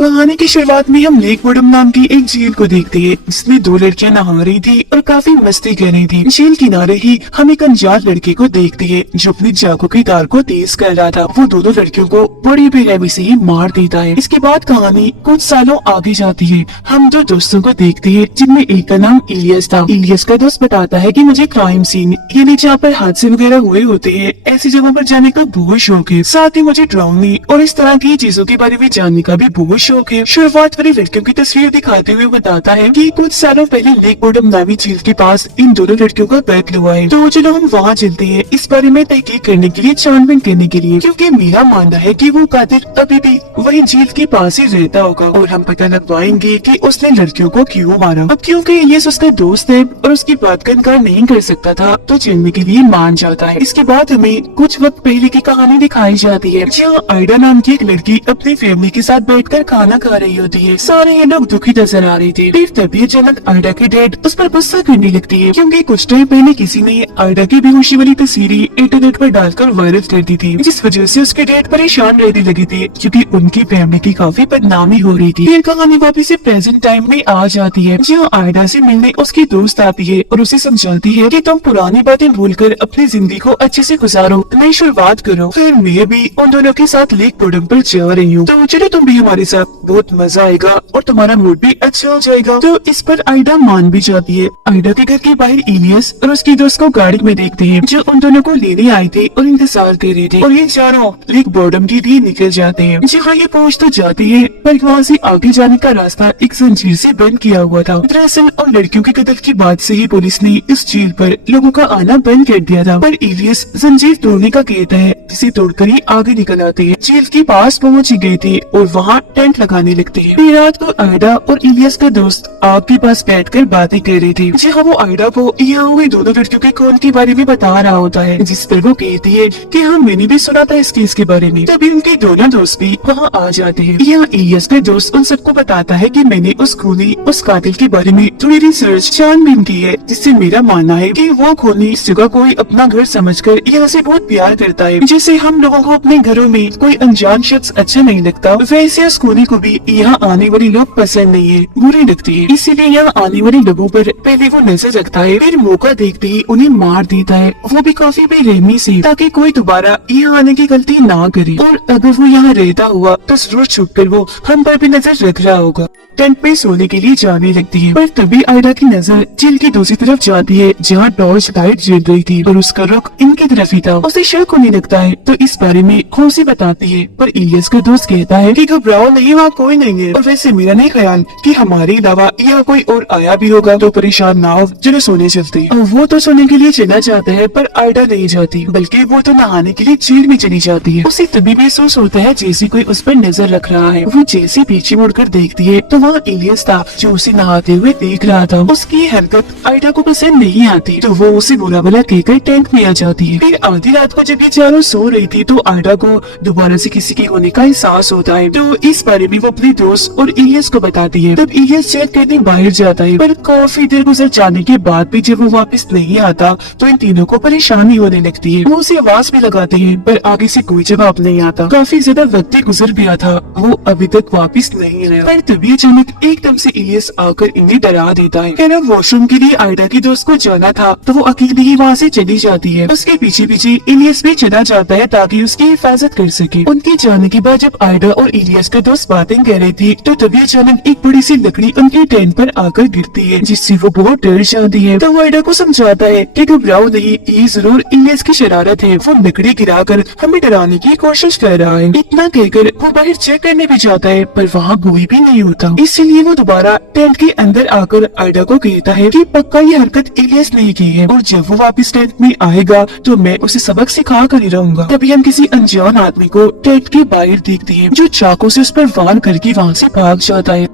कहानी की शुरुआत में हम लेक बोडम नाम की एक झील को देखते हैं जिसमें दो लड़कियां नहा रही थी और काफी मस्ती कर रही थी। झील किनारे ही हम एक अनजान लड़के को देखते हैं जो अपनी चाकू की धार को तेज कर रहा था। वो दोनों लड़कियों को बड़ी बेरहमी से ही मार देता है। इसके बाद कहानी कुछ सालों आगे जाती है। हम दो दोस्तों को देखते हैं जिनमें एक का नाम इलियस था। इलियस का दोस्त बताता है कि मुझे क्राइम सीन यानी जहाँ पर हादसे वगैरह हुए होते हैं ऐसी जगहों पर जाने का बहुत शौक है। साथ ही मुझे ड्राउनी और इस तरह की चीजों के बारे में जानने का भी बहुत शौक है। शुरुआत वाली लड़कियों की तस्वीर दिखाते हुए बताता है कि कुछ सालों पहले लेक बोडम नामी झील के पास इन दोनों लड़कियों का बैग हुआ है। तो चलो हम वहाँ चलते हैं इस बारे में तहकीक करने के लिए, छानबीन करने के लिए, क्योंकि मेरा मानना है कि वो कातिल अभी भी वही झील के पास ही रहता होगा और हम पता लगवाएंगे कि उसने लड़कियों को क्यों मारा। अब क्योंकि ये उसका दोस्त है और उसकी बात का इनकार नहीं कर सकता था तो चलने के लिए मान जाता है। इसके बाद हमें कुछ वक्त पहले की कहानी दिखाई जाती है जहाँ आइडा नाम की एक लड़की अपनी फैमिली के साथ बैठकर खाना खा रही होती है। सारे ये लोग दुखी नजर आ रहे थे। फिर तभी अचानक आइडा की डैड उस पर गुस्सा करने लगती है क्योंकि कुछ टाइम पहले किसी ने आइडा की बेहोशी वाली तस्वीरें इंटरनेट पर डालकर वायरल कर दी थी, जिस वजह से उसके डैड परेशान रहने लगे थे क्योंकि उनकी फैमिली की काफी बदनामी हो रही थी। फिर कहानी वापिस से प्रेजेंट टाइम में आ जाती है जहाँ आइडा से मिलने उसकी दोस्त आती है और उसे समझाती है कि तुम पुरानी बातें भूलकर अपनी जिंदगी को अच्छे से गुजारो, नई शुरुआत करो। फिर मैं भी उन दोनों के साथ लेक बोडम पर जा रही हूँ, तो चलो तुम भी हमारे साथ, बहुत मजा आएगा और तुम्हारा मूड भी अच्छा हो जाएगा। तो इस पर आइडा मान भी जाती है। आइडा के घर के बाहर इलियस और उसकी दोस्त को गाड़ी में देखते हैं जो उन दोनों को लेने आए थे और इंतजार कर रहे थे और ये चारों लेक बोडम के लिए निकल जाते हैं। जहाँ ये पहुँच तो जाती है पर वहाँ से आगे जाने का रास्ता एक जंजीर से बंद किया हुआ था। दरअसल उन लड़कियों के कत्ल के बाद से ही पुलिस ने इस झील पर लोगों का आना बंद कर दिया था, पर इलियस जंजीर तोड़ने का कहता है जिसे तोड़कर ही आगे निकल आते हैं। झील के पास पहुँच गए थे और वहाँ टेंट लगाने लगते हैं। फिर रात को आइडा और इलियस का दोस्त आग के पास बैठकर बातें कर रही थी जहाँ वो आइडा को यहाँ हुई दोनों लड़कियों के खून के बारे में बता रहा होता है, जिस पर वो कहती है कि हाँ मैंने भी सुना था इस केस के बारे में। तभी उनके दोनों दोस्त भी वहाँ आ जाते हैं। यहाँ इलियस का दोस्त उन सबको बताता है कि मैंने उस खूनी, उस कातिल के बारे में थोड़ी रिसर्च छानबीन की है, जिससे मेरा मानना है कि वो खूनी इस जगह को अपना घर समझकर यहाँ से बहुत प्यार करता है। जैसे हम लोगों को अपने घरों में कोई अनजान शख्स अच्छा नहीं लगता, वैसे उस खूनी को भी यहाँ आने वाले लोग पसंद नहीं है, बुरी लगती है। इसीलिए यहाँ आने वाले लोगों पर पहले वो नजर रखता है, फिर मौका देखते ही उन्हें मार देता है, वो भी काफी बेरहमी से, ताकि कोई दोबारा यहाँ आने की गलती ना करे। और अगर वो यहाँ रहता हुआ तो जरूर छुपकर वो हम पर भी नजर रख रहा होगा। टेंट में सोने के लिए जाने लगती है पर तभी आइडा की नजर झील की दूसरी तरफ जाती है जहाँ टॉर्च लाइट जल रही थी और उसका रुख इनकी तरफ ही था। उसे शक होने लगता है तो इस बारे में खुशी बताती है, पर इलियस का दोस्त कहता है कि घबराओ नहीं, वहाँ कोई नहीं है और वैसे मेरा नहीं ख्याल कि हमारे अलावा यहाँ कोई और आया भी होगा, तो परेशान ना हो, चलो सोने चलते। और वो तो सोने के लिए चला जाता है पर आइडा नहीं जाती, बल्कि वो तो नहाने के लिए झील में चली जाती है। उसे तभी महसूस होता है जैसे कोई उस पर नजर रख रहा है। वो जैसे पीछे मुड़कर देखती है तो वहाँ इलियस था जो उसे नहाते हुए देख रहा था। उसकी हरकत आइडा को पसंद नहीं आती तो वो उसे बुरा भला कहकर टेंट में आ जाती है। फिर आधी रात को जब ये चारों सो रही थी तो आइडा को दोबारा से किसी के होने का एहसास होता है, तो इस बारे में वो अपने दोस्त और इलियस को बताती है। तब इलियस चेक करने बाहर जाता है पर काफी देर गुजर जाने के बाद भी जब वो वापस नहीं आता तो इन तीनों को परेशानी होने लगती है। वो उसे आवाज भी लगाते हैं पर आगे से कोई जवाब नहीं आता। काफी ज्यादा वक्त गुजर गया था, वो अभी तक वापस नहीं आया। पर तभी अचानक एकदम से इलियस आकर इन्हें डरा देता है। कहना वॉशरूम के लिए आइडा की दोस्त को जाना था तो वो अकेले ही वहाँ से चली जाती है। उसके पीछे पीछे इलियस भी चला जाता है ताकि उसकी हिफाजत कर सके। उनके जाने के बाद जब आइडा और इलियस का दोस्त बातें कर रही थी तो तभी अचानक एक बड़ी सी लकड़ी उनके टेंट पर आकर गिरती है, जिससे वो बहुत डर जाती है। तो वो आइडा को समझाता है कि घबराओ नहीं, ये जरूर इलियस की शरारत है, वो लकड़ी गिराकर हमें डराने की कोशिश कर रहा है। इतना कहकर वो बाहर चेक करने भी जाता है पर वहाँ कोई भी नहीं होता। इसीलिए वो दोबारा टेंट के अंदर आकर आइडा को कहता है कि पक्का ये हरकत इलियस ने की है और जब वो वापस टेंट में आएगा तो मैं उसे सबक सिखा कर ही रहूंगा। तभी हम किसी अनजान आदमी को टेंट के बाहर देखते हैं जो चाकू से उस पर वार करके वहाँ से भाग जाता है।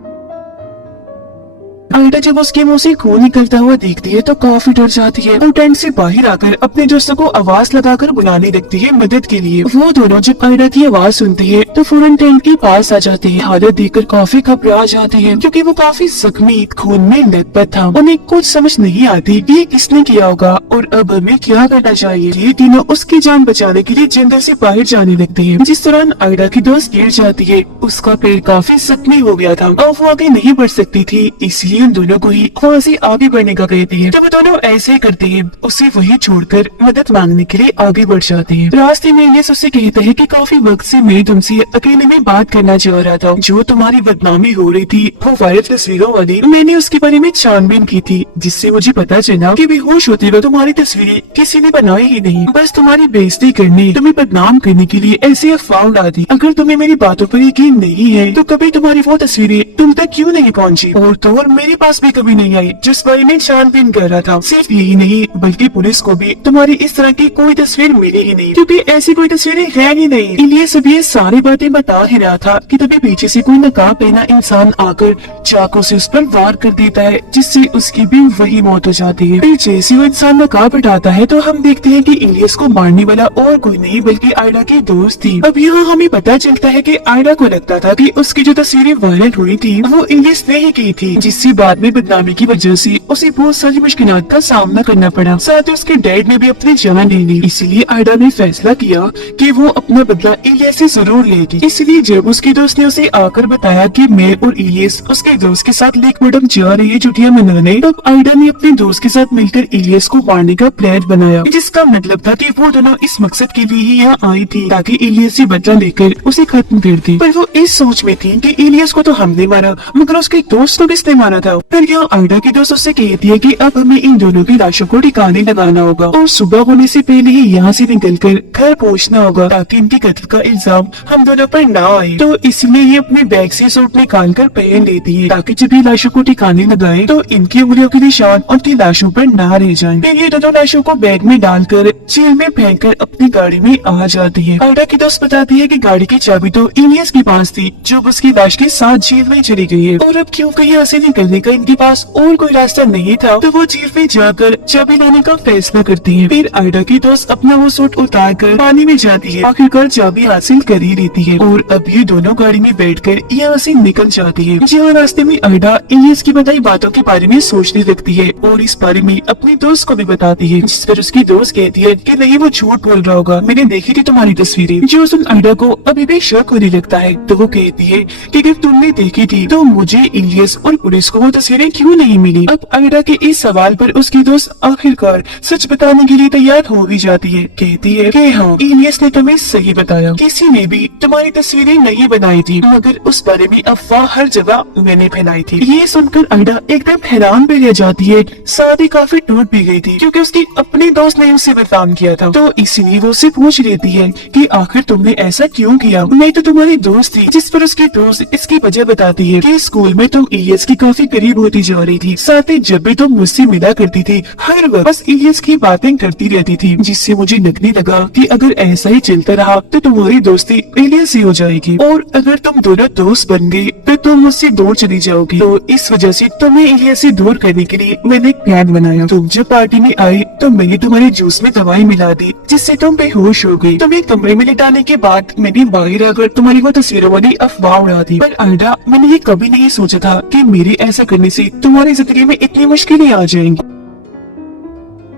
आयडा जब उसके मुंह से खून निकलता हुआ देखती है तो काफी डर जाती है और टेंट से बाहर आकर अपने दोस्तों को आवाज लगाकर बुलाने लगती है मदद के लिए। वो दोनों जब आयडा की आवाज सुनते हैं तो फौरन टेंट के पास आ जाते हैं। हालत देखकर काफी घबरा जाते हैं क्योंकि वो काफी जख्मी खून में लथपथ था। उन्हें कुछ समझ नहीं आती कि ये किसने किया होगा और अब हमें क्या करना चाहिए। ये तीनों उसकी जान बचाने के लिए जंगल से बाहर जाने लगते हैं। जिस दौरान आयडा की दोस्त गिर जाती है, उसका पैर काफी जख्मी हो गया था और वो आगे नहीं बढ़ सकती थी, इसलिए उन दोनों को ही वहाँ से आगे बढ़ने का कहती है। जब वो दोनों ऐसे करते हैं उसे वही छोड़कर मदद मांगने के लिए आगे बढ़ जाते हैं। रास्ते में इलियस उससे कहता है कि काफी वक्त से मैं तुमसे अकेले में बात करना चाह रहा था। जो तुम्हारी बदनामी हो रही थी वो वायरल तस्वीरों वाली, मैंने उसके बारे में छानबीन की थी जिससे मुझे पता चला कि बेहोश होते वक्त तुम्हारी तस्वीरें किसी ने बनाई ही नहीं, बस तुम्हारी बेइज्जती करने तुम्हें बदनाम करने के लिए ऐसे अफवाह उड़ा दी। अगर तुम्हें मेरी बातों पर यकीन नहीं है तो कभी तुम्हारी वो तस्वीरें तुम तक क्यों नहीं पहुँची और तो और मेरे पास भी कभी नहीं आई जिस बारे में छानबीन कर रहा था। सिर्फ यही नहीं बल्कि पुलिस को भी तुम्हारी इस तरह की कोई तस्वीर मिली ही नहीं क्योंकि ऐसी कोई तस्वीरें है ही नहीं। इलियस अब ये सारी बातें बता ही रहा था कि तभी पीछे से कोई नकाब पहना इंसान आकर चाकू से उस पर वार कर देता है जिससे उसकी भी वही मौत हो जाती है। फिर जैसे वो इंसान नकाब हटाता है तो हम देखते हैं कि इलियस को मारने वाला और कोई नहीं बल्कि आयडा की दोस्त थी। अब यहाँ हमें पता चलता है कि आयडा को लगता था कि उसकी जो तस्वीरें वायरल हुई थी वो इलियस ने ही की थी, जिससे बाद में बदनामी की वजह से उसे बहुत सारी मुश्किलात का सामना करना पड़ा। साथ ही उसके डैड ने भी अपनी जान ले ली। इसलिए आयडा ने फैसला किया कि वो अपना बदला इलियस से जरूर लेगी। इसलिए जब उसकी दोस्त ने उसे आकर बताया कि मैं और इलियस उसके दोस्त के साथ लेक बॉटम जा रहे हैं छुट्टियां मनाने, तब आयडा ने अपने दोस्त के साथ मिलकर इलियस को मारने का प्लान बनाया, जिसका मतलब था कि वो दोनों इस मकसद के लिए ही यहाँ आई थी ताकि इलियस से बदला लेकर उसे खत्म कर दे। पर वो इस सोच में थी कि इलियस को तो हमने मारा मगर उसके दोस्त को किसने मारा था। फिर यहाँ आयडा की दोस्त उससे कहती है कि अब हमें इन दोनों की लाशों को ठिकाने लगाना होगा और सुबह होने से पहले ही यहाँ से निकलकर घर पहुँचना होगा ताकि इनके कत्ल का इल्जाम हम दोनों पर ना आए। तो इसलिए ये अपने बैग से सूट निकाल कर पहन लेती है ताकि जब ये लाशों को ठिकाने लगाए तो इनकी उंगलियों के निशान उनकी लाशों पर ना रह जाएं। फिर ये दोनों लाशों को बैग में डालकर जेल में फेंककर अपनी गाड़ी में आ जाती है। आयडा की दोस्त बताती है कि गाड़ी की चाबी तो इलियस के पास थी जो उसकी लाश के साथ जेल में चली गई है और अब क्योंकि यहाँ से निकलने का इनके पास और कोई रास्ता नहीं था तो वो जेल में जाकर चाबी लाने का फैसला करती है। फिर आयडा की दोस्त अपना वो सूट उतार कर पानी में जाती है, आखिरकार चाबी हासिल कर ही लेती है और अब ये दोनों गाड़ी में बैठकर यहाँ से निकल जाती है। जहाँ रास्ते में आयडा इलियस की बताई बातों के बारे में सोचने लगती है और इस बारे में अपनी दोस्त को भी बताती है, जिस पर उसकी दोस्त कहती है कि नहीं वो झूठ बोल रहा होगा, मैंने देखी थी तुम्हारी तस्वीरें। जो सुन आयडा को अभी भी शक होने लगता है तो वो कहती है कि अगर तुमने देखी थी तो मुझे इलियस और पुलिस को वो तस्वीरें क्यों नहीं मिली। अब आयडा के इस सवाल पर उसकी दोस्त आखिरकार सच बताने के लिए तैयार हो भी जाती है। कहती है कि हाँ इलियस ने तुम्हें सही बताया, किसी ने भी तुम्हारी तस्वीरें नहीं बनाई थी मगर उस बारे में अफवाह हर जगह मैंने फैलाई थी। ये सुनकर आयडा एकदम हैरान भी रह जाती है, साथ ही काफी टूट भी गई थी क्योंकि उसकी अपने दोस्त ने उससे बदनाम किया था। तो इसलिए वो उससे पूछ लेती है कि आखिर तुमने ऐसा क्यों किया, मैं तो तुम्हारी दोस्त थी। जिस पर उसकी दोस्त इसकी वजह बताती है कि स्कूल में तुम इलियस की काफी करीब होती जा रही थी, साथ ही जब भी तुम मुझसे मिला करती थी हर वक्त बस इलियस की बातें करती रहती थी, जिससे मुझे लगने लगा कि अगर ऐसा ही चलता रहा तो तुम्हारी दोस्ती इलियस से हो जाएगी और अगर तुम दोनों दोस्त बन गए तो तुम मुझसे दूर चली जाओगी। तो इस वजह से तुम्हें इलियस से दूर करने के लिए मैंने एक प्लान बनाया। तुम जब पार्टी में आए तो मैंने तुम्हारे जूस में दवाई मिला दी जिससे तुम बेहोश हो गई। तुम्हें कमरे में लिटाने के बाद मैंने बाहर आकर तुम्हारी वो तस्वीरों वाली अफवाह उड़ा दी। पर आयडा मैंने ये कभी नहीं सोचा था कि मेरे ऐसा करने से तुम्हारी जिंदगी में इतनी मुश्किलें आ जाएंगी।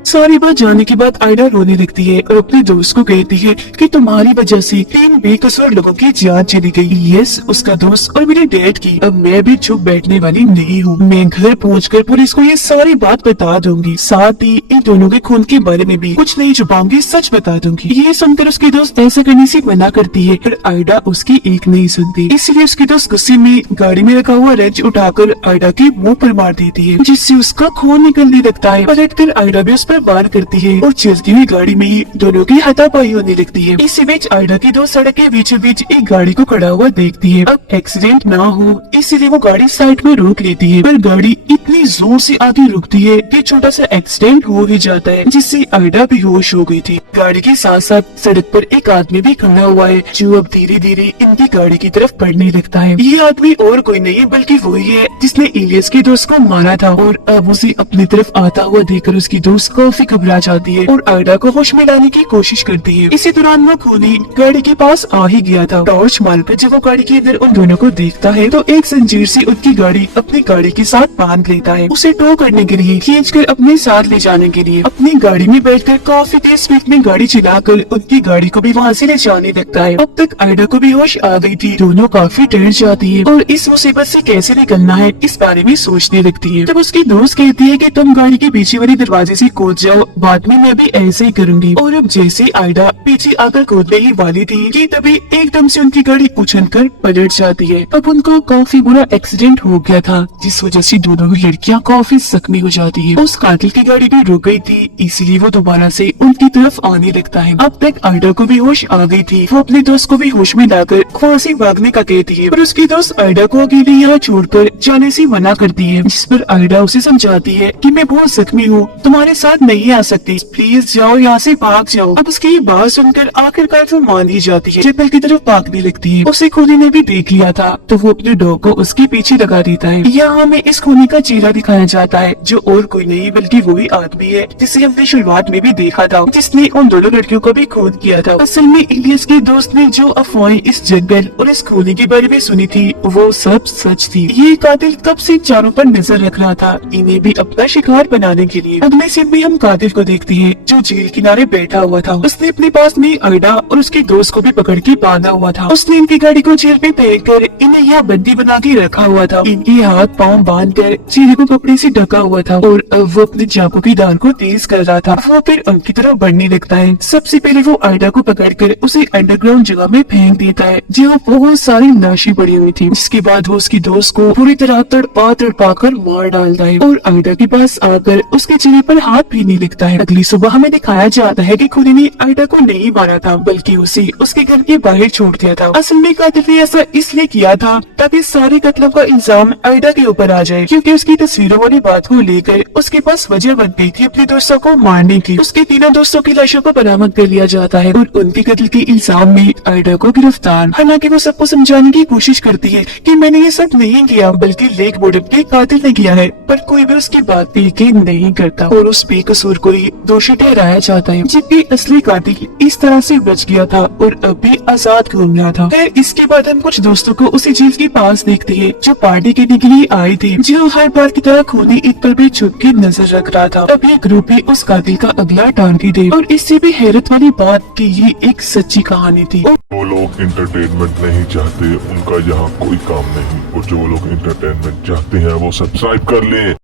सारी बात जानने के बाद आयडा रोने लगती है और अपने दोस्त को कहती है कि तुम्हारी वजह से 3 बेकसूर लोगों की जान चली गई, यस उसका दोस्त और मेरे डैड की। अब मैं भी चुप बैठने वाली नहीं हूँ, मैं घर पहुँचकर पुलिस को ये सारी बात बता दूंगी, साथ ही इन दोनों के खून के बारे में भी कुछ नहीं छुपाऊंगी, सच बता दूंगी। ये सुनकर उसकी दोस्त ऐसा करने से मना करती है पर आयडा उसकी एक नहीं सुनती, इसलिए उसकी दोस्त गुस्से में गाड़ी में रखा हुआ रेंच उठाकर आयडा के मुँह पर मार देती है जिससे उसका खून निकलने लगता है। पलटकर आयडा भी उस पर पर वार करती है और चलती हुई गाड़ी में ही दोनों की हाथापाई होने लगती है। इसी बीच आयडा की दोस्त सड़क के बीचों बीच एक गाड़ी को खड़ा हुआ देखती है। अब एक्सीडेंट ना हो इसीलिए वो गाड़ी साइड में रोक लेती है, पर गाड़ी इतनी जोर से आगे रुकती है कि छोटा सा एक्सीडेंट हो ही जाता है, जिससे आयडा बेहोश हो गई थी। गाड़ी के साथ साथ सड़क पर एक आदमी भी खड़ा हुआ है, जो अब धीरे धीरे इनकी गाड़ी की तरफ बढ़ने लगता है। ये आदमी और कोई नहीं बल्कि वही है जिसने इलियस के दोस्त को मारा था, और अब उसे अपनी तरफ आता हुआ देखकर उसकी दोस्त काफी घबरा जाती है और आयडा को होश में लाने की कोशिश करती है। इसी दौरान वो खूनी गाड़ी के पास आ ही गया था। टॉर्च मारकर जब वो गाड़ी के अंदर उन दोनों को देखता है तो एक जंजीर से उनकी गाड़ी अपनी गाड़ी के साथ बांध लेता है, उसे टो करने के लिए, खींचकर अपने साथ ले जाने के लिए। अपनी गाड़ी में बैठकर काफी तेज स्पीड में गाड़ी चलाकर उनकी गाड़ी को भी वहाँ से ले जाने लगता है। अब तक आयडा को भी होश आ गई थी। दोनों काफी डर जाती है और इस मुसीबत से कैसे निकलना है इस बारे में सोचने लगती है। तब उसकी दोस्त कहती है कि तुम गाड़ी के पीछे वाले दरवाजे से कूद जाओ, बाद में मैं भी ऐसे ही करूंगी। और अब जैसे आयडा पीछे आकर कूदने ही वाली थी कि तभी एकदम से उनकी गाड़ी उछलकर पलट जाती है। अब उनका काफी बुरा एक्सीडेंट हो गया था, जिस वजह से दोनों लड़कियां काफी जख्मी हो जाती है। उस कातिल की गाड़ी भी रुक गई थी, इसीलिए वो दोबारा से उनकी तरफ आने लगता है। अब तक आयडा को भी होश आ गई थी। वो अपने दोस्त को भी होश में लाकर वहाँ से भागने का कहती है, पर उसकी दोस्त आयडा को अकेले यहाँ छोड़कर जाने से मना करती है, जिस पर आयडा उसे समझाती है कि मैं बहुत जख्मी हूँ, तुम्हारे साथ नहीं आ सकती, प्लीज जाओ यहाँ से, भाग जाओ। अब उसकी ये बात सुनकर आखिरकार वो मान ही जाती है, जंगल की तरफ भागने लगती है। उसे खूनी ने भी देख लिया था तो वो अपने डॉग को उसके पीछे लगा देता है। यहाँ हमें इस खूनी का चेहरा दिखाया जाता है, जो और कोई नहीं बल्कि वही आदमी है जिसे हमने शुरुआत में भी देखा था, जिसने उन दोनों लड़कियों को भी खून किया था। असल में इलियस के दोस्त ने जो अफवाहें इस जंगल और इस खूनी के बारे में सुनी थी वो सब सच थी। ये कातिल तब से चारों पर नजर रख रहा था, इन्हें भी अपना शिकार बनाने के लिए। अगले सीन में हम कातिल को देखते हैं जो जेल किनारे बैठा हुआ था। उसने अपने पास में आयडा और उसके दोस्त को भी पकड़ के बांधा हुआ था। उसने इनकी गाड़ी को जेल में फेंक कर इन्हें यहाँ बंदी बना के रखा हुआ था। इनके हाथ पाँव बांध कर चेहरे को कपड़े से ढका हुआ था और अब वो अपने चाकू की धार को तेज कर रहा था। वो फिर उनकी तरफ बढ़ने लगता है। सबसे पहले वो आयडा को पकड़कर उसे अंडरग्राउंड जगह में फेंक देता है जहाँ बहुत सारी लाशें पड़ी हुई थी। जिसके बाद वो उसकी दोस्त को पूरी तरह तड़पा कर मार डालता है और आयडा के पास आकर उसके चेहरे पर हाथ फेरने लगता है। अगली सुबह हमें दिखाया जाता है कि खूनी ने आयडा को नहीं मारा था बल्कि उसे उसके घर के बाहर छोड़ दिया था। असल में कातिल ने ऐसा इसलिए किया था ताकि सारे कत्लों का इल्जाम आयडा के ऊपर आ जाए, क्योंकि उसकी तस्वीरों वाली बात को लेकर उसके पास वजह बन गई थी अपने दोस्तों को मारने की। उसके तीनों दोस्तों की लाशों को बरामद कर लिया जाता है और उनके कत्ल के इल्जाम में आयडा को गिरफ्तार। हालांकि वो सबको समझाने की कोशिश करती है कि मैंने ये सब नहीं किया बल्कि लेक बोर्डन के कातिल ने किया है, पर कोई भी उसकी बात पे यकीन नहीं करता और उस बेकसूर को ही दोषी ठहराया जाता है, जबकि असली कातिल इस तरह से बच गया था और अब भी आजाद घूम रहा था। फिर इसके बाद हम कुछ दोस्तों को उसी जेल के पास देखते हैं जो पार्टी करने के लिए आए थे, जो हर बार की तरह खूनी ईद पर भी छुप के नजर रख रहा था। अब ये ग्रुप ही उस कातिल का अगला टारगेट है और इससे भी हैरत वाली बात कि ये एक सच्ची कहानी थी। वो लोग एंटरटेनमेंट नहीं चाहते, उनका यहाँ कोई काम नहीं, और जो लोग एंटरटेनमेंट चाहते हैं वो सब्सक्राइब कर लें।